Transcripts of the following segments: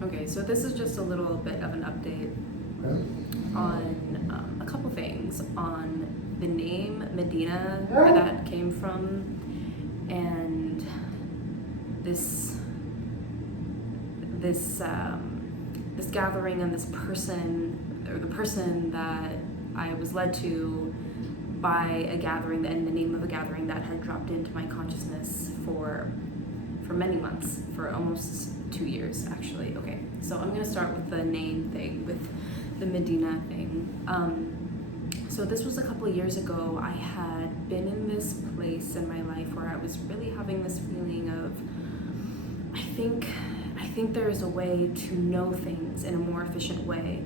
Okay, so this is just a little bit of an update on a couple things on the name Medina, where that came from, and this gathering and this person, or the person that I was led to by a gathering and the name of a gathering that had dropped into my consciousness for many months, for almost 2 years actually. Okay, so I'm gonna start with the name thing, with the Medina thing. So this was a couple of years ago. I had been in this place in my life where I was really having this feeling of, I think there's a way to know things in a more efficient way,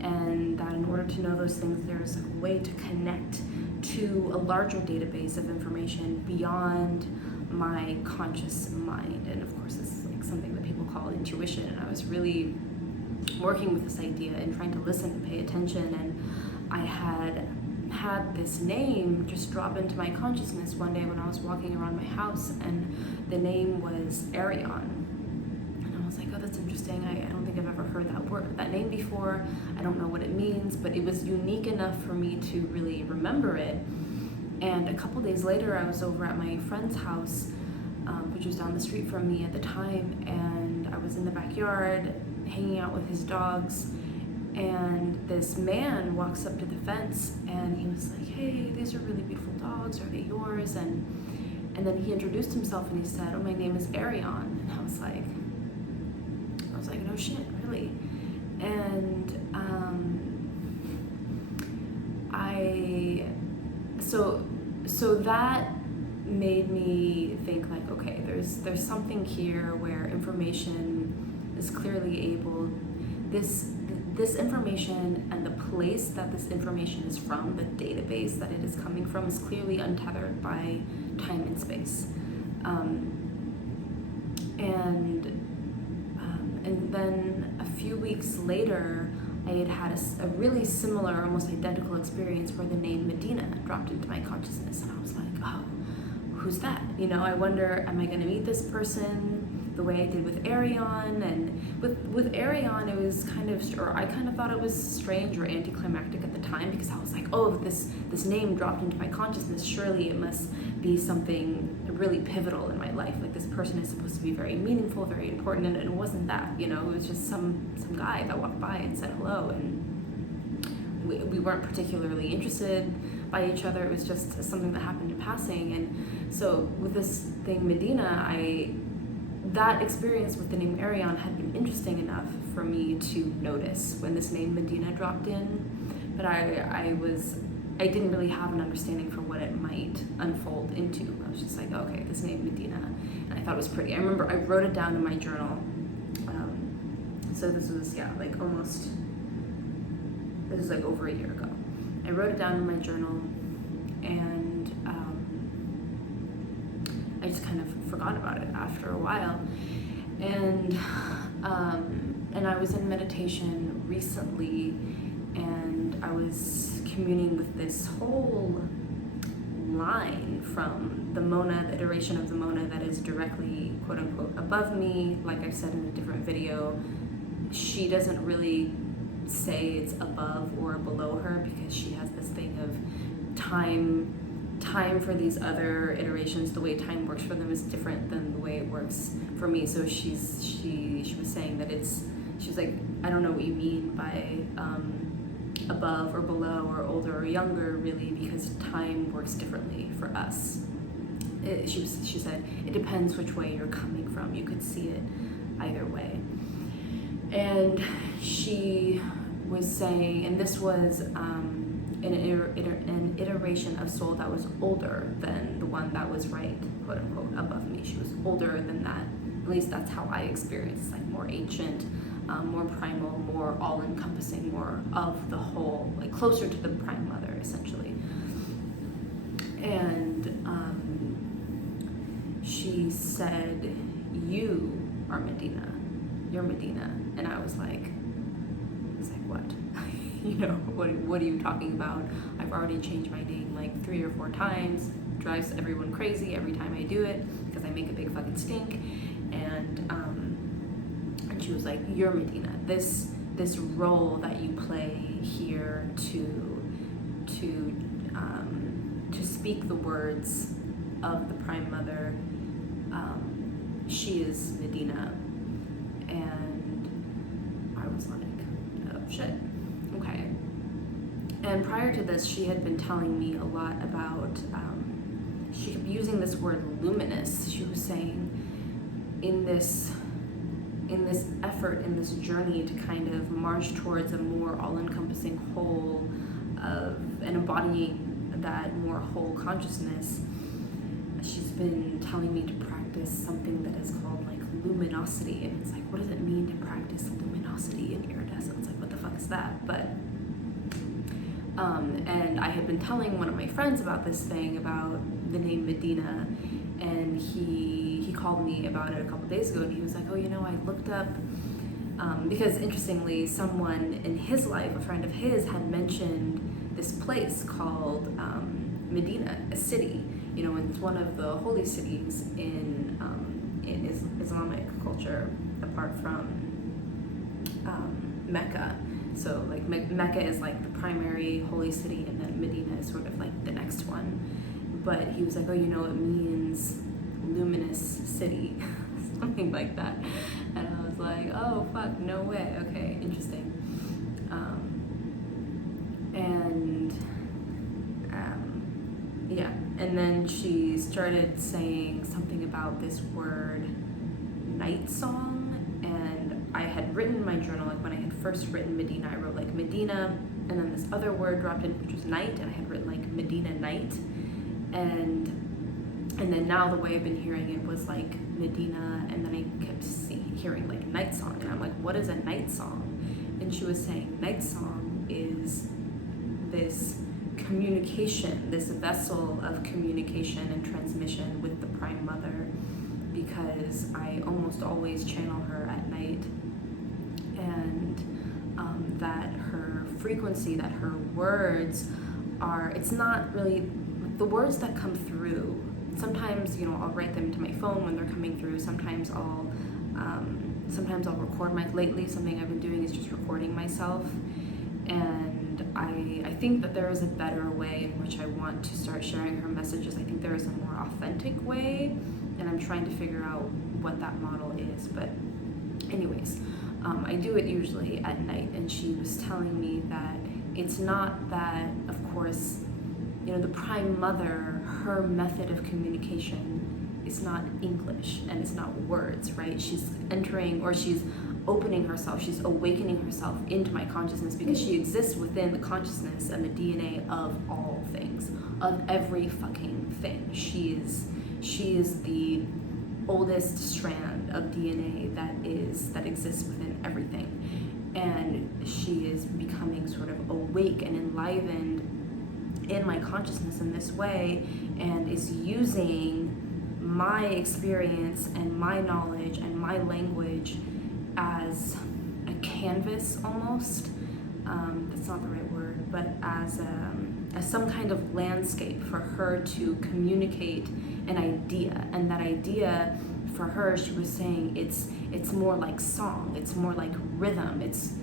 and that in order to know those things, there's a way to connect to a larger database of information beyond my conscious mind. And of course, this is like something that people call intuition, and I was really working with this idea and trying to listen and pay attention. And I had this name just drop into my consciousness one day when I was walking around my house, and the name was Arion. And I was like, oh, that's interesting. I don't think I've ever heard that name before. I don't know what it means, but it was unique enough for me to really remember it. And a couple days later, I was over at my friend's house, which was down the street from me at the time, and I was in the backyard hanging out with his dogs, and this man walks up to the fence, and he was like, hey, these are really beautiful dogs, are they yours? And then he introduced himself and he said, oh, my name is Arion. And I was like, no shit, really? And so that made me think like, okay, there's something here where information is clearly able, this information and the place that this information is from, the database that it is coming from, is clearly untethered by time and space. And then a few weeks later, I had a really similar, almost identical experience where the name Medina dropped into my consciousness, and I was like, oh, who's that? You know, I wonder, am I going to meet this person the way I did with Arion? And with Arion, it was I kind of thought it was strange or anticlimactic at the time, because I was like, oh, this name dropped into my consciousness, surely it must be something really pivotal in my life. Like, this person is supposed to be very meaningful, very important, and it wasn't that, you know. It was just some guy that walked by and said hello, and we weren't particularly interested by each other. It was just something that happened in passing. And so with this thing Medina, that experience with the name Arion had been interesting enough for me to notice when this name Medina dropped in, but I didn't really have an understanding for what it might unfold into. I was just like, okay, this name Medina, and I thought it was pretty. I remember I wrote it down in my journal. So this was like over a year ago. I wrote it down in my journal, and I just kind of forgot about it after a while. And I was in meditation recently, and I was communing with this whole line from the Mona, the iteration of the Mona that is directly, quote unquote, above me. Like I've said in a different video, she doesn't really say it's above or below her, because she has this thing of time for these other iterations. The way time works for them is different than the way it works for me. So she was saying that she was like, I don't know what you mean by above or below or older or younger, really, because time works differently for us. She said it depends which way you're coming from. You could see it either way. And she was saying, and this was an iteration of soul that was older than the one that was right, quote unquote, above me. She was older than that. At least that's how I experienced, like more ancient, more primal, more all-encompassing, more of the whole, like closer to the Prime Mother, essentially. And she said, you are Medina. You're Medina. And I was like, what? You know, what are you talking about? I've already changed my name like 3 or 4 times. Drives everyone crazy every time I do it, because I make a big fucking stink. And she she was like, you're Medina. This role that you play here to speak the words of the Prime Mother, she is Medina. And I was like, oh shit, okay. And prior to this, she had been telling me a lot about, she kept using this word luminous. She was saying in this effort, in this journey to kind of march towards a more all-encompassing whole of and embodying that more whole consciousness, she's been telling me to practice something that is called like luminosity. And it's like, what does it mean to practice luminosity in iridescence? Like, what the fuck is that? But and I had been telling one of my friends about this thing, about the name Medina, and he called me about it a couple days ago, and he was like, oh, you know, I looked up, because interestingly, someone in his life, a friend of his, had mentioned this place called Medina, a city, you know, and it's one of the holy cities in Islamic culture, apart from Mecca. So like Mecca is like the primary holy city, and then Medina is sort of like the next one. But he was like, oh, you know, it means luminous city, something like that. And I was like, oh fuck, no way. Okay, interesting. Yeah, and then she started saying something about this word night song, and I had written in my journal, like when I had first written Medina, I wrote like Medina, and then this other word dropped in, which was night, and I had written like Medina night, and then now the way I've been hearing it was like Medina, and then I kept hearing like night song, and I'm like, what is a night song? And she was saying night song is this communication, this vessel of communication and transmission with the Prime Mother, because I almost always channel her at night, and that her frequency, that her words are, it's not really, the words that come through, sometimes, you know, I'll write them to my phone when they're coming through, sometimes I'll record lately something I've been doing is just recording myself, and I think that there is a better way in which I want to start sharing her messages. I think there is a more authentic way, and I'm trying to figure out what that model is. But anyways, I do it usually at night, and she was telling me that it's not that, of course, you know, the Prime Mother, her method of communication is not English, and it's not words, right? She's entering, or she's opening herself, she's awakening herself into my consciousness, because she exists within the consciousness and the DNA of all things, of every fucking thing. She is the oldest strand of DNA that exists within everything, and she is becoming sort of awake and enlivened in my consciousness in this way, and is using my experience and my knowledge and my language as a canvas almost. That's not the right word, but as some kind of landscape for her to communicate an idea. And that idea for her, she was saying, it's more like song, it's more like rhythm, it's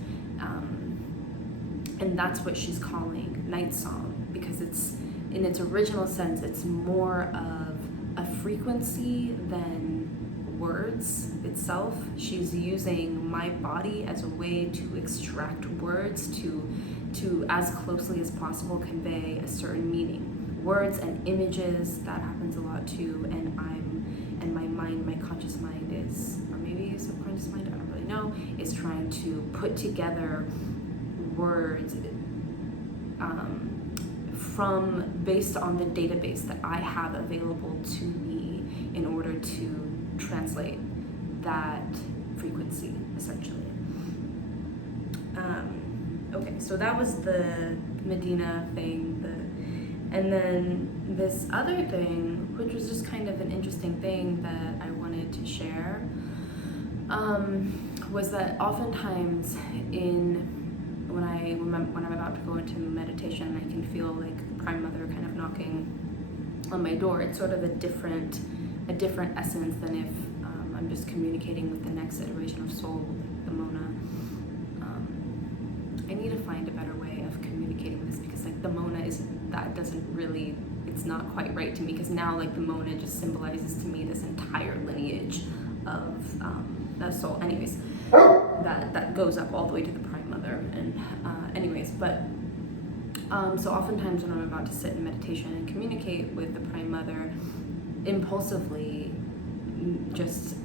and that's what she's calling night song, because it's, in its original sense, it's more of a frequency than words itself. She's using my body as a way to extract words to as closely as possible convey a certain meaning. Words and images, that happens a lot too, and my mind, my conscious mind is, or maybe subconscious mind, I don't really know, is trying to put together words based on the database that I have available to me in order to translate that frequency, essentially. Okay, so that was the Medina thing, and then this other thing, which was just kind of an interesting thing that I wanted to share, was that oftentimes when I'm about to go into meditation, I can feel like Prime Mother kind of knocking on my door. It's sort of a different essence than if I'm just communicating with the next iteration of soul, like the Mona it's not quite right to me, because now like the Mona just symbolizes to me this entire lineage of that soul. Anyways, that goes up all the way to the Prime Mother. And so oftentimes when I'm about to sit in meditation and communicate with the Prime Mother, impulsively, just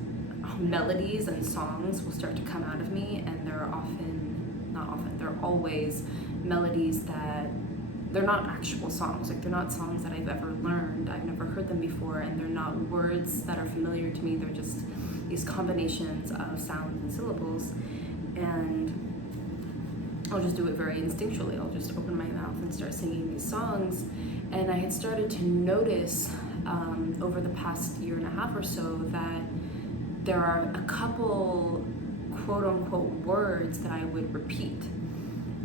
melodies and songs will start to come out of me, and they're always melodies that they're not actual songs. Like, they're not songs that I've ever learned. I've never heard them before, and they're not words that are familiar to me. They're just these combinations of sounds and syllables, and I'll just do it very instinctually. I'll just open my mouth and start singing these songs. And I had started to notice over the past year and a half or so that there are a couple quote-unquote words that I would repeat.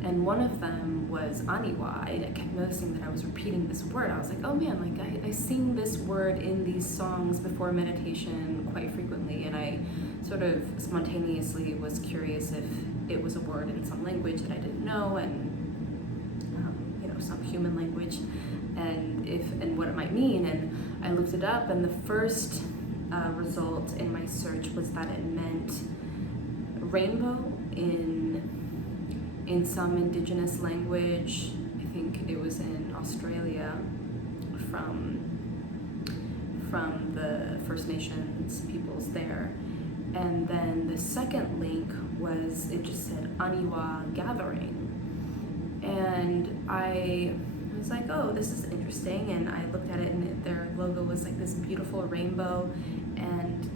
And one of them was Aniwa. I kept noticing that I was repeating this word. I was like, oh man, like I sing this word in these songs before meditation quite frequently, and I sort of spontaneously was curious if it was a word in some language that I didn't know, and some human language, and what it might mean. And I looked it up, and the first result in my search was that it meant rainbow in some indigenous language. I think it was in Australia, from the First Nations peoples there. And then the second link it just said Aniwa gathering. And I was like, oh, this is interesting. And I looked at it, and their logo was like this beautiful rainbow, and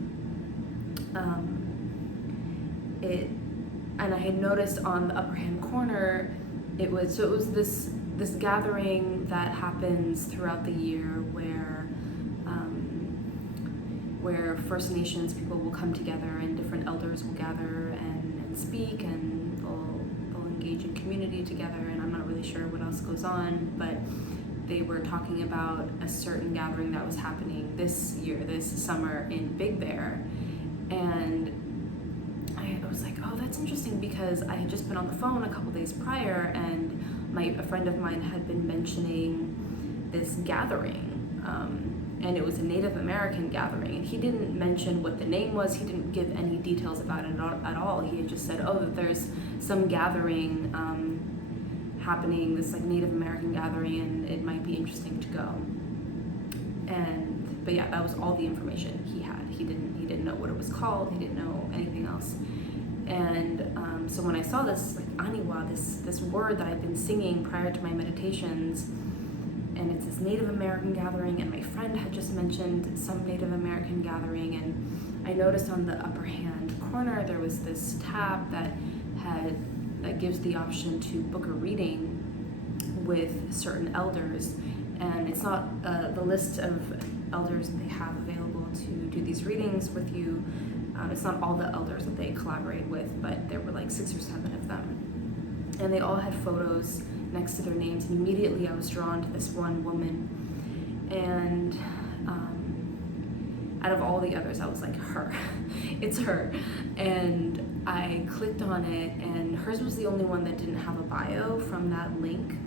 I had noticed on the upper hand corner, it was this gathering that happens throughout the year where First Nations people will come together, and different elders will gather and speak, and they'll engage in community together. And I'm not really sure what else goes on, but they were talking about a certain gathering that was happening this summer in Big Bear. And I was like, oh, that's interesting, because I had just been on the phone a couple days prior, and a friend of mine had been mentioning this gathering, and it was a Native American gathering, and he didn't mention what the name was. He didn't give any details about it at all. He had just said, oh, that there's some gathering happening, this like Native American gathering, and it might be interesting to go. But yeah, that was all the information he had. He didn't know what it was called. He didn't know anything else. And so when I saw this like Aniwa, this word that I'd been singing prior to my meditations, and it's this Native American gathering, and my friend had just mentioned some Native American gathering, and I noticed on the upper hand corner there was this tab that gives the option to book a reading with certain elders, and it's not the list of elders that they have available to do these readings with you. It's not all the elders that they collaborate with, but there were like 6 or 7 of them, and they all had photos next to their names. And immediately I was drawn to this one woman, and out of all the others, I was like, her. It's her. And I clicked on it, and hers was the only one that didn't have a bio from that link.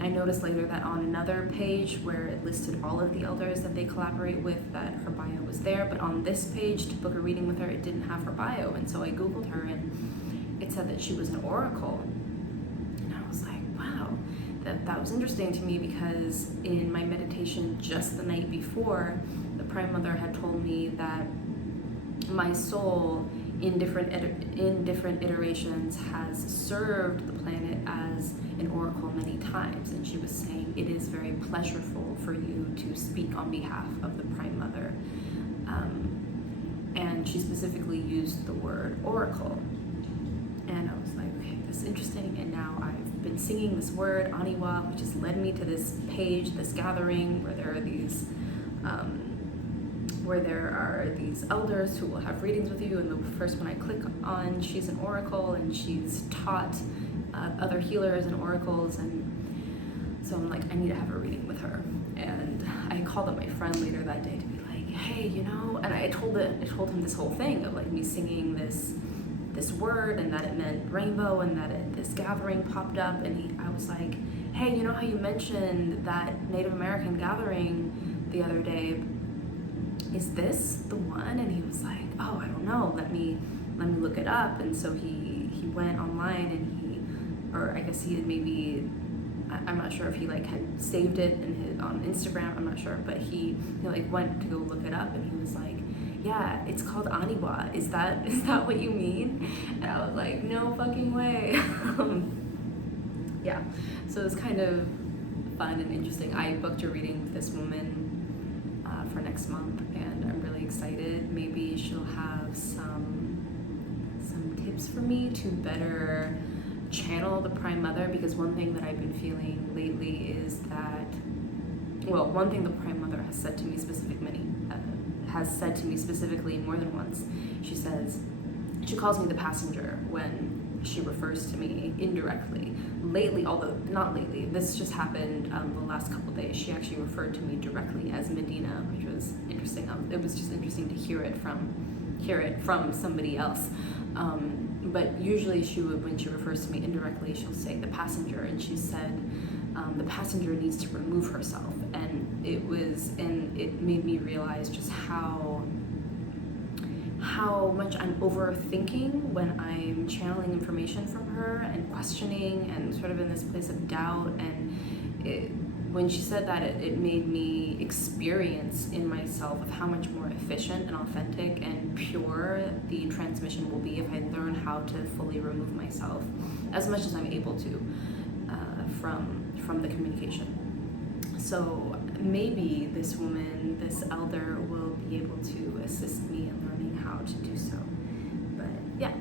I noticed later that on another page where it listed all of the elders that they collaborate with, that her bio was there, but on this page to book a reading with her, it didn't have her bio. And so I Googled her, and it said that she was an oracle. And I was like, wow, that was interesting to me, because in my meditation just the night before, the Prime Mother had told me that my soul in different iterations has served the planet as an oracle many times, and she was saying it is very pleasurable for you to speak on behalf of the Prime Mother, and she specifically used the word oracle. And I was like, okay, this is interesting. And now I've been singing this word Aniwa, which has led me to this page, this gathering where there are these elders who will have readings with you. And the first one I click on, she's an oracle, and she's taught other healers and oracles. And so I'm like, I need to have a reading with her. And I called up my friend later that day to be like, hey, and I told him this whole thing of like me singing this word and that it meant rainbow and that this gathering popped up, and I was like, hey, you know how you mentioned that Native American gathering the other day? Is this the one? And he was like, oh, I don't know. Let me look it up. And so he went online and or I guess he had maybe, I'm not sure if he like had saved it on Instagram. I'm not sure, but he like went to go look it up, and he was like, yeah, it's called Aniwa. Is that what you mean? And I was like, no fucking way. Yeah, so it was kind of fun and interesting. I booked a reading with this woman for next month, and I'm really excited. Maybe she'll have some tips for me to better channel the Prime Mother, because one thing that I've been feeling lately is that, well, one thing the Prime Mother has said to me specifically more than once. She calls me the passenger when she refers to me indirectly. Lately, although not lately, this just happened the last couple days. She actually referred to me directly as Medina, which was interesting. It was just interesting to hear it from somebody else. But usually when she refers to me indirectly, she'll say the passenger, and she said the passenger needs to remove herself, and it made me realize just how much I'm overthinking when I'm channeling information from her and questioning and sort of in this place of doubt. And when she said that, it made me experience in myself of how much more efficient and authentic and pure the transmission will be if I learn how to fully remove myself as much as I'm able to from the communication. So maybe this woman, this elder, will be able to assist me in learning how to do so. But yeah.